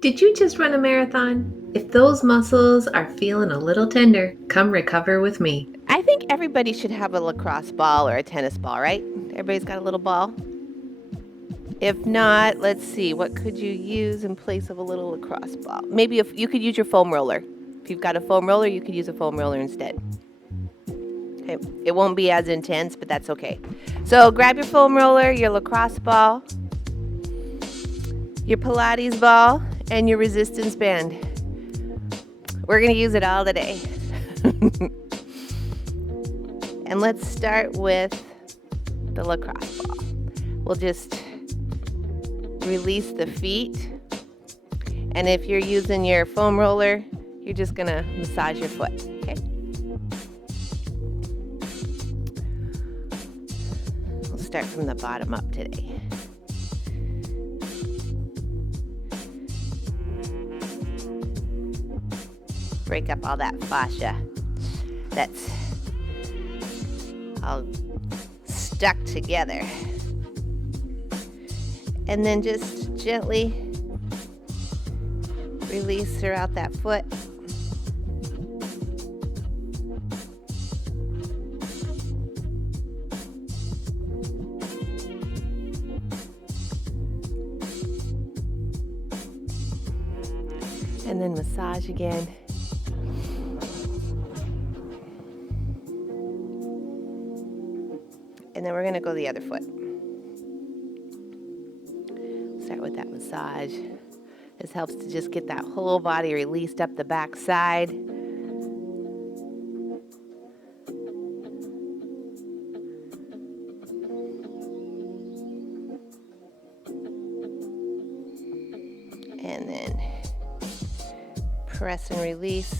Did you just run a marathon? If those muscles are feeling a little tender, come recover with me. I think everybody should have a lacrosse ball or a tennis ball, right? Everybody's got a little ball. If not, let's see, what could you use in place of a little lacrosse ball? Maybe if you could use your foam roller. If you've got a foam roller, you could use a foam roller instead. Okay. It won't be as intense, but that's okay. So grab your foam roller, your lacrosse ball, your Pilates ball, and your resistance band. We're going to use it all today. And let's start with the lacrosse ball. We'll just release the feet. And if you're using your foam roller, you're just going to massage your foot, okay? We'll start from the bottom up today. Break up all that fascia that's all stuck together. And then just gently release throughout that foot. And then massage again. And then we're going to go the other foot. Start with that massage. This helps to just get that whole body released up the back side. And then press and release.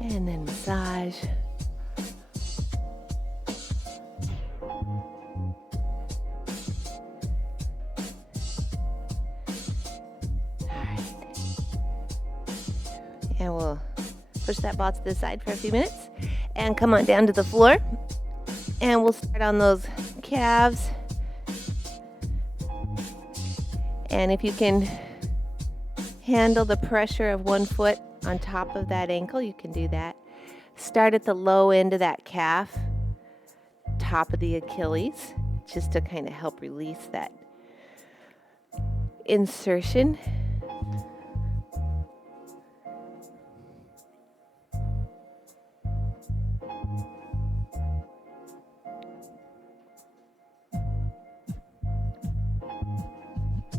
And then massage. All right. And we'll push that ball to the side for a few minutes and come on down to the floor. And we'll start on those calves. And if you can handle the pressure of one foot on top of that ankle, you can do that. Start at the low end of that calf, top of the Achilles, just to kind of help release that insertion.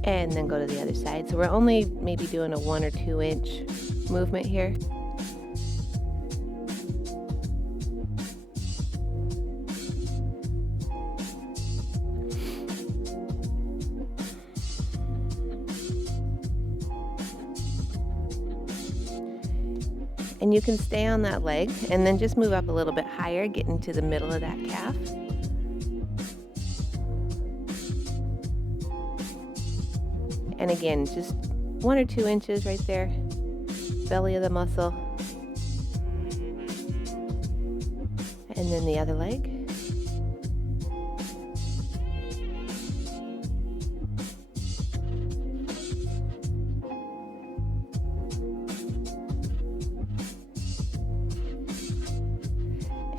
And then go to the other side. So we're only maybe doing a 1 or 2 inch movement here. And you can stay on that leg and then just move up a little bit higher, get into the middle of that calf. And again, just 1 or 2 inches right there, belly of the muscle. And then the other leg.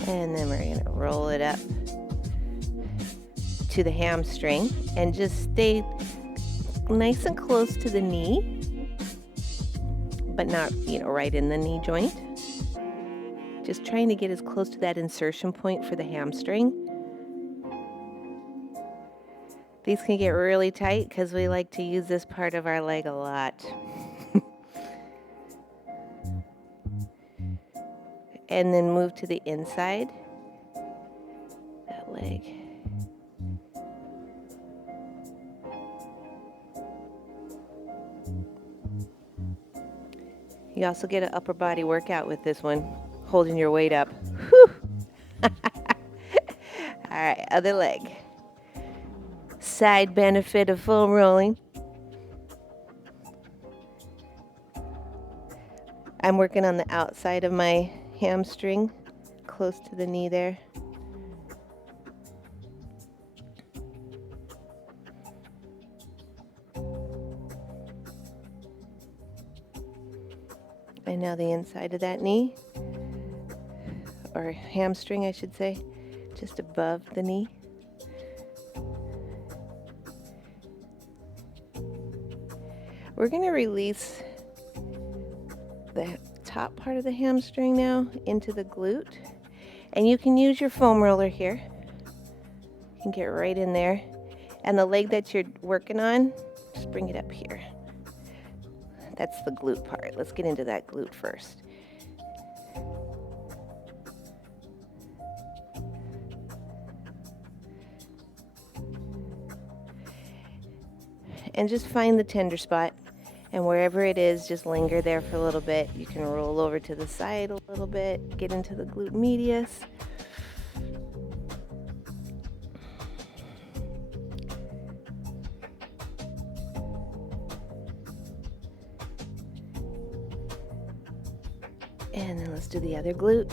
And then we're going to roll it up to the hamstring and just stay nice and close to the knee, but not, right in the knee joint. Just trying to get as close to that insertion point for the hamstring. These can get really tight because we like to use this part of our leg a lot. And then move to the inside, that leg. You also get an upper body workout with this one, holding your weight up. Whew. All right, other leg. Side benefit of foam rolling. I'm working on the outside of my hamstring, close to the knee there. And now the inside of that knee, or hamstring I should say, just above the knee. We're going to release the top part of the hamstring now into the glute. And you can use your foam roller here. You can get right in there. And the leg that you're working on, just bring it up here. That's the glute part. Let's get into that glute first. And just find the tender spot. And wherever it is, just linger there for a little bit. You can roll over to the side a little bit, get into the glute medius. And then let's do the other glute.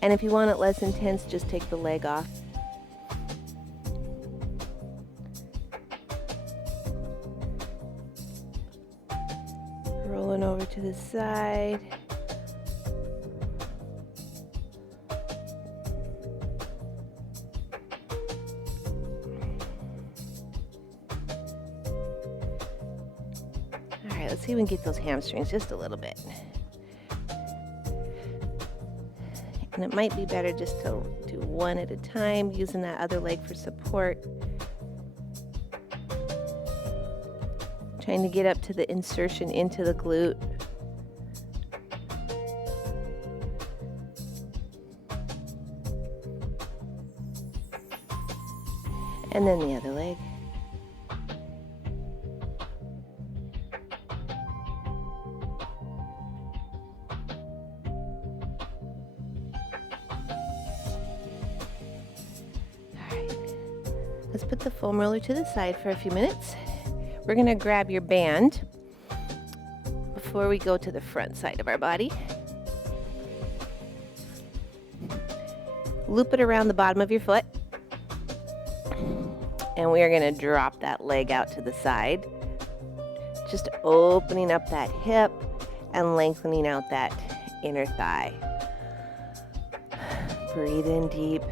And if you want it less intense, just take the leg off. Rolling over to the side. All right, let's see if we can get those hamstrings just a little bit. And it might be better just to do one at a time, using that other leg for support. Trying to get up to the insertion into the glute. And then the other leg. Let's put the foam roller to the side for a few minutes. We're going to grab your band before we go to the front side of our body. Loop it around the bottom of your foot. And we are going to drop that leg out to the side. Just opening up that hip and lengthening out that inner thigh. Breathe in deep.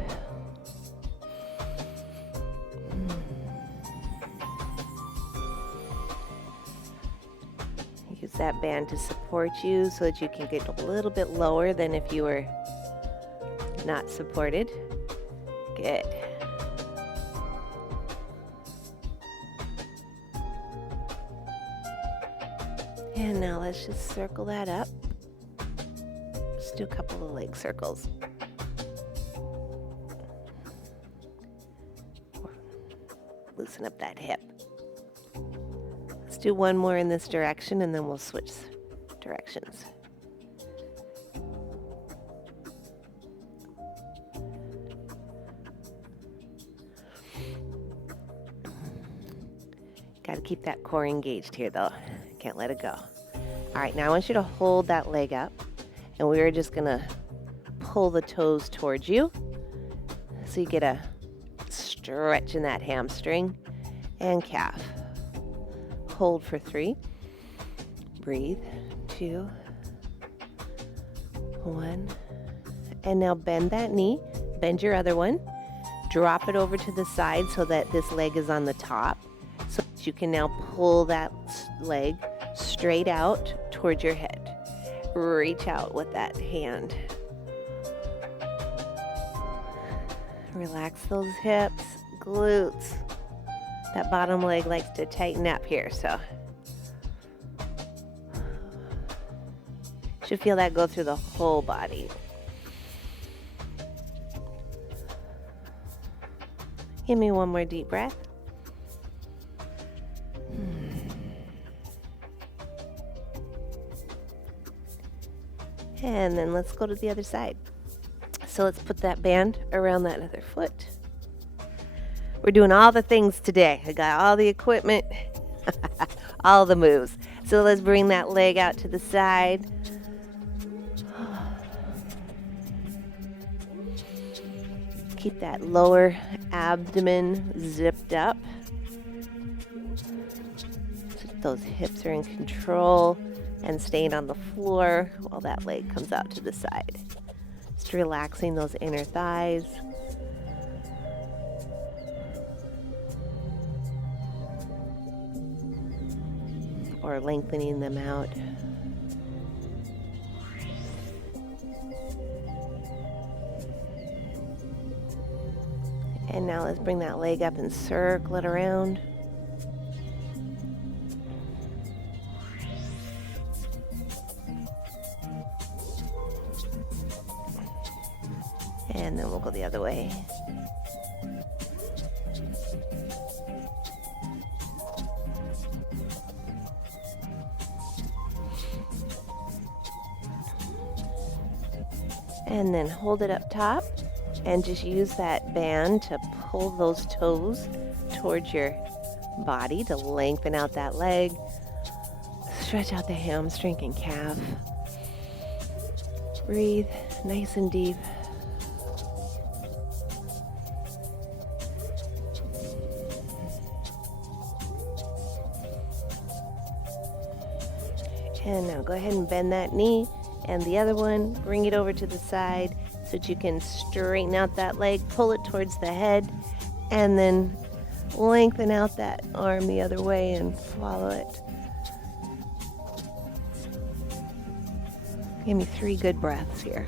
Use that band to support you so that you can get a little bit lower than if you were not supported. Good. And now let's just circle that up. Just do a couple of leg circles. Loosen up that hip. Let's do one more in this direction and then we'll switch directions. Got to keep that core engaged here though. Can't let it go. All right, now I want you to hold that leg up and we're just gonna pull the toes towards you so you get a stretch in that hamstring and calf. Hold for 3. Breathe. 2. 1. And now bend that knee. Bend your other one. Drop it over to the side so that this leg is on the top. So that you can now pull that leg straight out towards your head. Reach out with that hand. Relax those hips, glutes. That bottom leg likes to tighten up here, so should feel that go through the whole body. Give me one more deep breath. And then let's go to the other side. So let's put that band around that other foot. We're doing all the things today. I got all the equipment All the moves. So let's bring that leg out to the side. Keep that lower abdomen zipped up. So those hips are in control and staying on the floor while that leg comes out to the side. Just relaxing those inner thighs. Or lengthening them out. And now let's bring that leg up and circle it around. And then we'll go the other way. And then hold it up top and just use that band to pull those toes towards your body to lengthen out that leg. Stretch out the hamstring and calf. Breathe nice and deep. And now go ahead and bend that knee. And the other one, bring it over to the side so that you can straighten out that leg, pull it towards the head, and then lengthen out that arm the other way and follow it. Give me 3 good breaths here.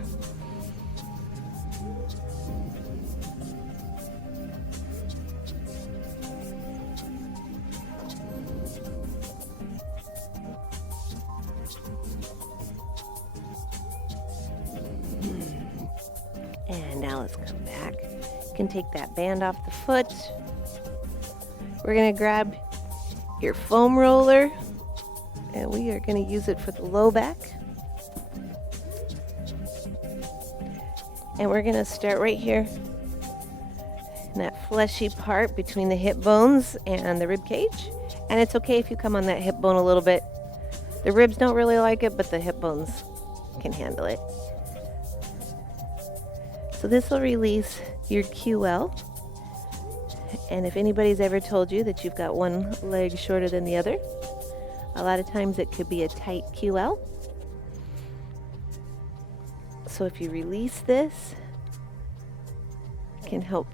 And now let's come back. You can take that band off the foot. We're going to grab your foam roller, and we are going to use it for the low back. And we're going to start right here in that fleshy part between the hip bones and the rib cage. And it's okay if you come on that hip bone a little bit. The ribs don't really like it, but the hip bones can handle it. So this will release your QL. And if anybody's ever told you that you've got one leg shorter than the other, a lot of times it could be a tight QL. So if you release this, it can help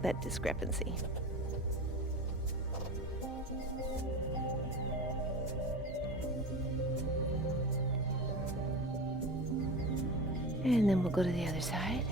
that discrepancy. And then we'll go to the other side.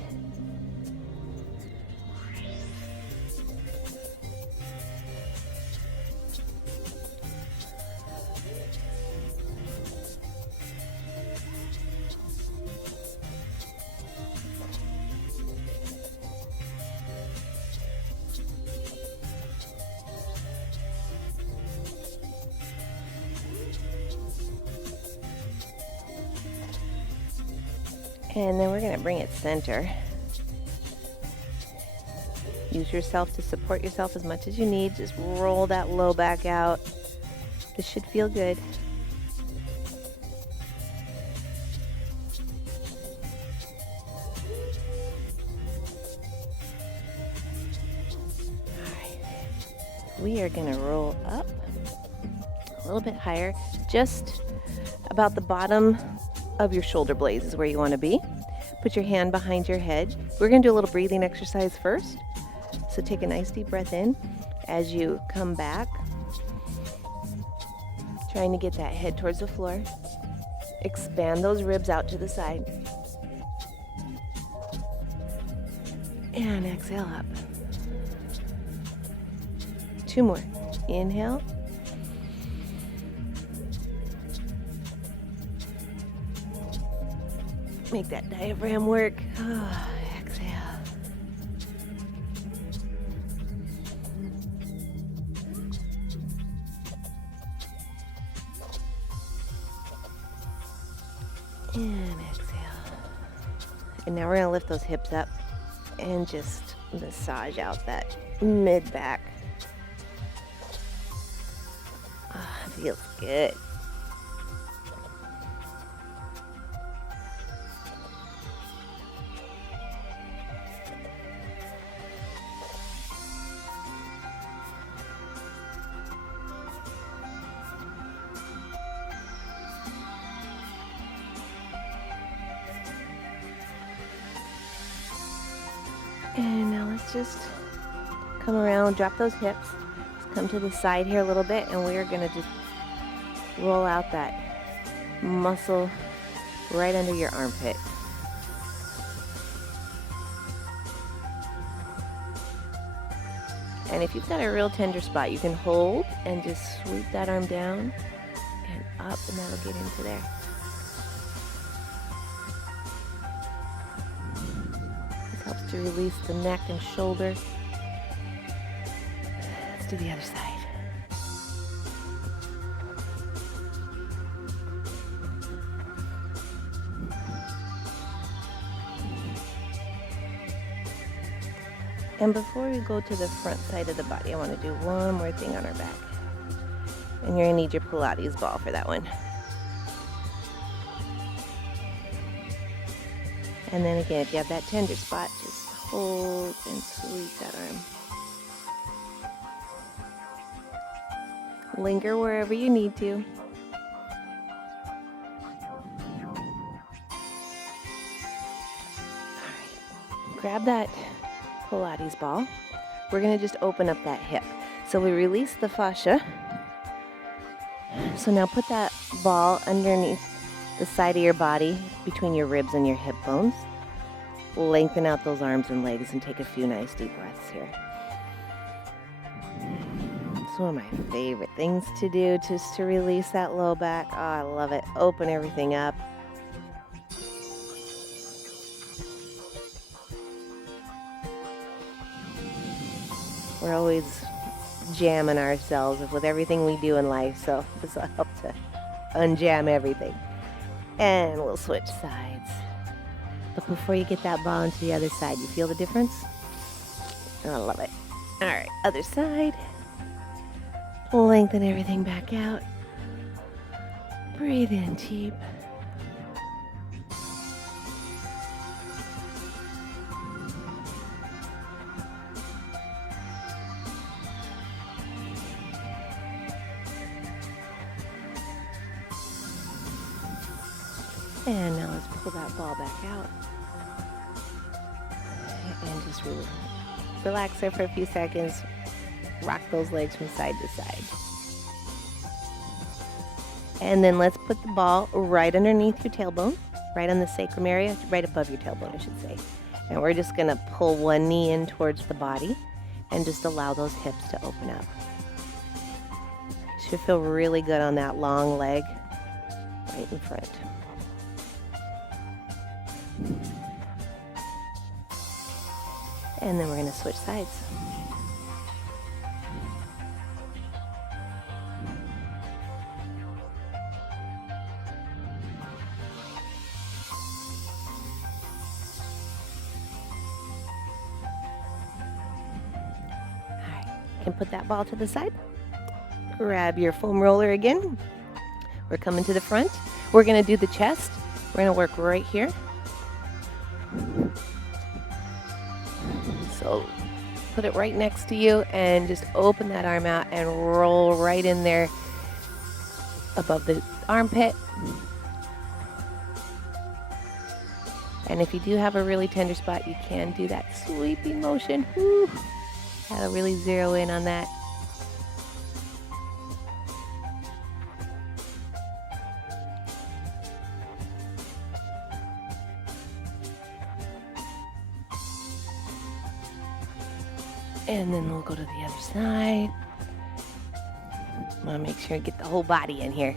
And then we're going to bring it center. Use yourself to support yourself as much as you need. Just roll that low back out. This should feel good. All right. We are going to roll up a little bit higher, just about the bottom of your shoulder blades is where you want to be. Put your hand behind your head. We're going to do a little breathing exercise first. So take a nice deep breath in as you come back, trying to get that head towards the floor. Expand those ribs out to the side. And exhale up. 2 more. Inhale. Make that diaphragm work. Exhale. And exhale. And now we're going to lift those hips up and just massage out that mid-back. Feels good. And now let's just come around, drop those hips. Let's come to the side here a little bit, and we're gonna just roll out that muscle right under your armpit. And if you've got a real tender spot, you can hold and just sweep that arm down and up, and that'll get into there. This helps to release the neck and shoulder. Let's do the other side. And before we go to the front side of the body, I want to do one more thing on our back. And you're going to need your Pilates ball for that one. And then again, if you have that tender spot, just hold and sweep that arm. Linger wherever you need to. All right, grab that Pilates ball. We're going to just open up that hip. So we release the fascia. So now put that ball underneath the side of your body, between your ribs and your hip bones. Lengthen out those arms and legs and take a few nice deep breaths here. It's one of my favorite things to do, just to release that low back. Oh, I love it. Open everything up. We're always jamming ourselves with everything we do in life, so this will help to unjam everything. And we'll switch sides. But before you get that ball into the other side, you feel the difference? I love it. All right, other side. Lengthen everything back out. Breathe in deep. And now let's pull that ball back out. And just really relax there for a few seconds. Rock those legs from side to side. And then let's put the ball right underneath your tailbone, right on the sacrum area, right above your tailbone, I should say. And we're just gonna pull one knee in towards the body and just allow those hips to open up. Should feel really good on that long leg right in front. And then we're going to switch sides. All right, you can put that ball to the side. Grab your foam roller again. We're coming to the front. We're going to do the chest. We're going to work right here. So put it right next to you and just open that arm out and roll right in there above the armpit. And if you do have a really tender spot, you can do that sweeping motion. Woo. That'll really zero in on that. And then we'll go to the other side. Want to make sure you get the whole body in here.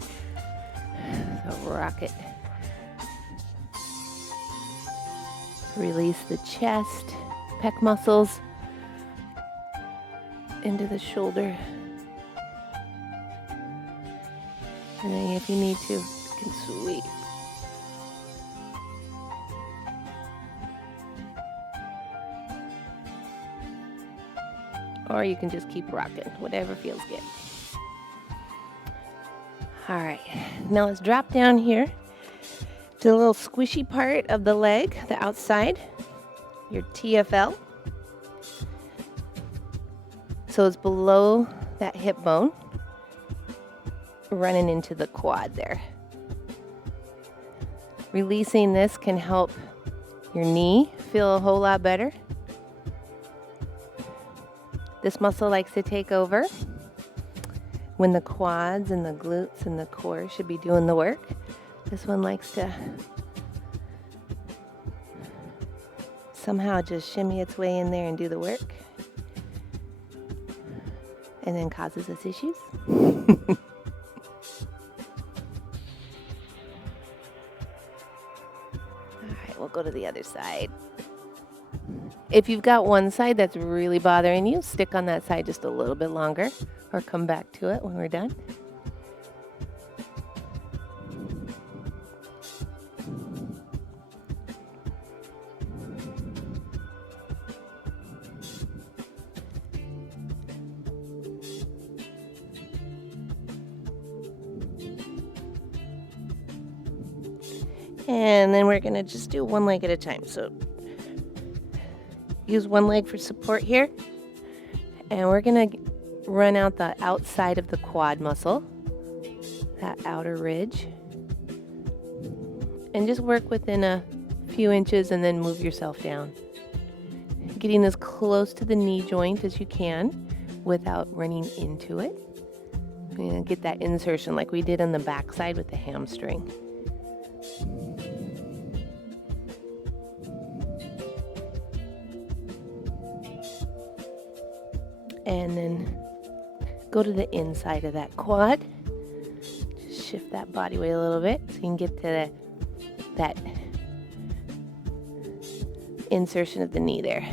So rock it. Release the chest, pec muscles into the shoulder. And then if you need to, you can sweep. Or you can just keep rocking, whatever feels good. All right, now let's drop down here to the little squishy part of the leg, the outside, your TFL. So it's below that hip bone, running into the quad there. Releasing this can help your knee feel a whole lot better. This muscle likes to take over when the quads and the glutes and the core should be doing the work. This one likes to somehow just shimmy its way in there and do the work, and then causes us issues. We'll go to the other side. If you've got one side that's really bothering you, stick on that side just a little bit longer or come back to it when we're done. And then we're going to just do one leg at a time. So use one leg for support here. And we're going to run out the outside of the quad muscle, that outer ridge. And just work within a few inches and then move yourself down. Getting as close to the knee joint as you can without running into it. You're going to get that insertion like we did on the back side with the hamstring. And then go to the inside of that quad. Just shift that body weight a little bit so you can get to that insertion of the knee there.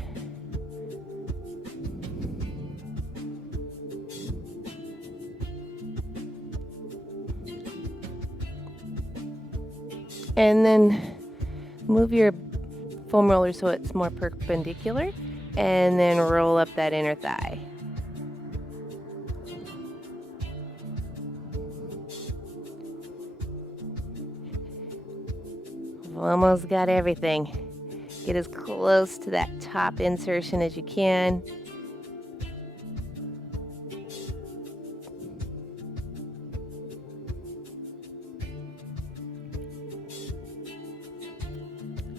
And then move your foam roller so it's more perpendicular, and then roll up that inner thigh. Almost got everything. Get as close to that top insertion as you can.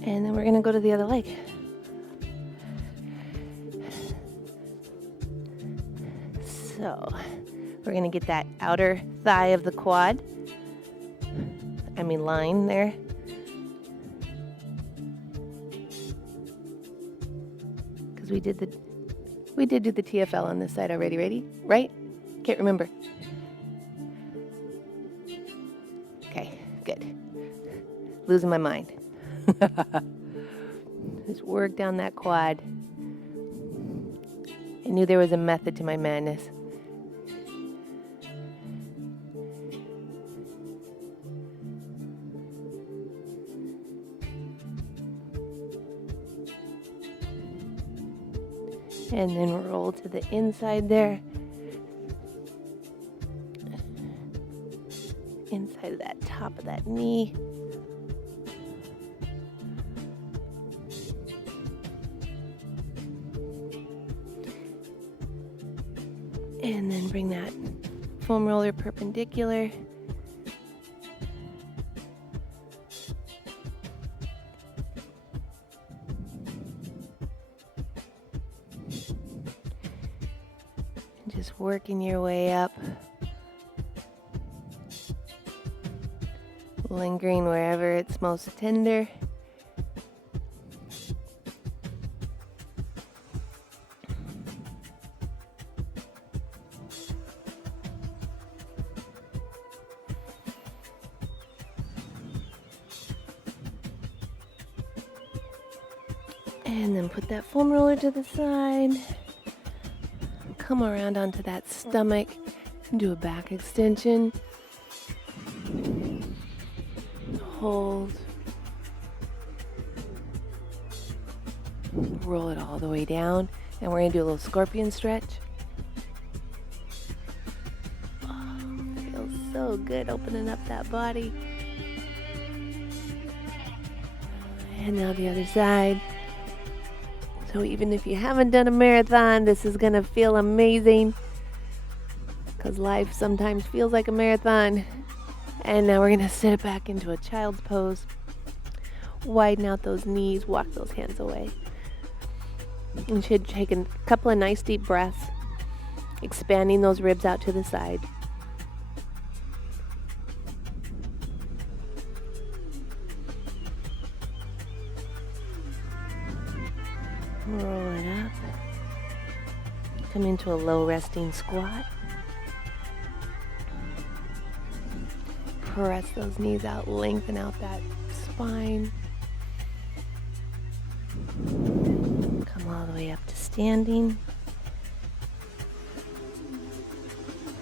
And then we're going to go to the other leg. So we're going to get that outer thigh of the quad. Line there. Because we did do the TFL on this side already, right? Can't remember. Okay, good. Losing my mind. Just work down that quad. I knew there was a method to my madness. And then roll to the inside there. Inside of that top of that knee. And then bring that foam roller perpendicular. And just working your way up. Lingering wherever it's most tender. And then put that foam roller to the side. Come around onto that stomach. Do a back extension. Hold. Roll it all the way down. And we're going to do a little scorpion stretch. Oh, feels so good opening up that body. And now the other side. So even if you haven't done a marathon, this is going to feel amazing, because life sometimes feels like a marathon. And now we're going to sit it back into a child's pose. Widen out those knees, walk those hands away. You should take a couple of nice deep breaths, expanding those ribs out to the side. Roll it up. Come into a low resting squat. Press those knees out, lengthen out that spine. Come all the way up to standing.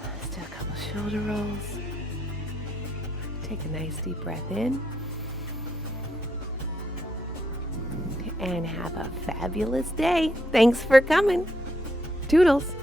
Let's do a couple shoulder rolls. Take a nice deep breath in. And have a fabulous day. Thanks for coming. Toodles.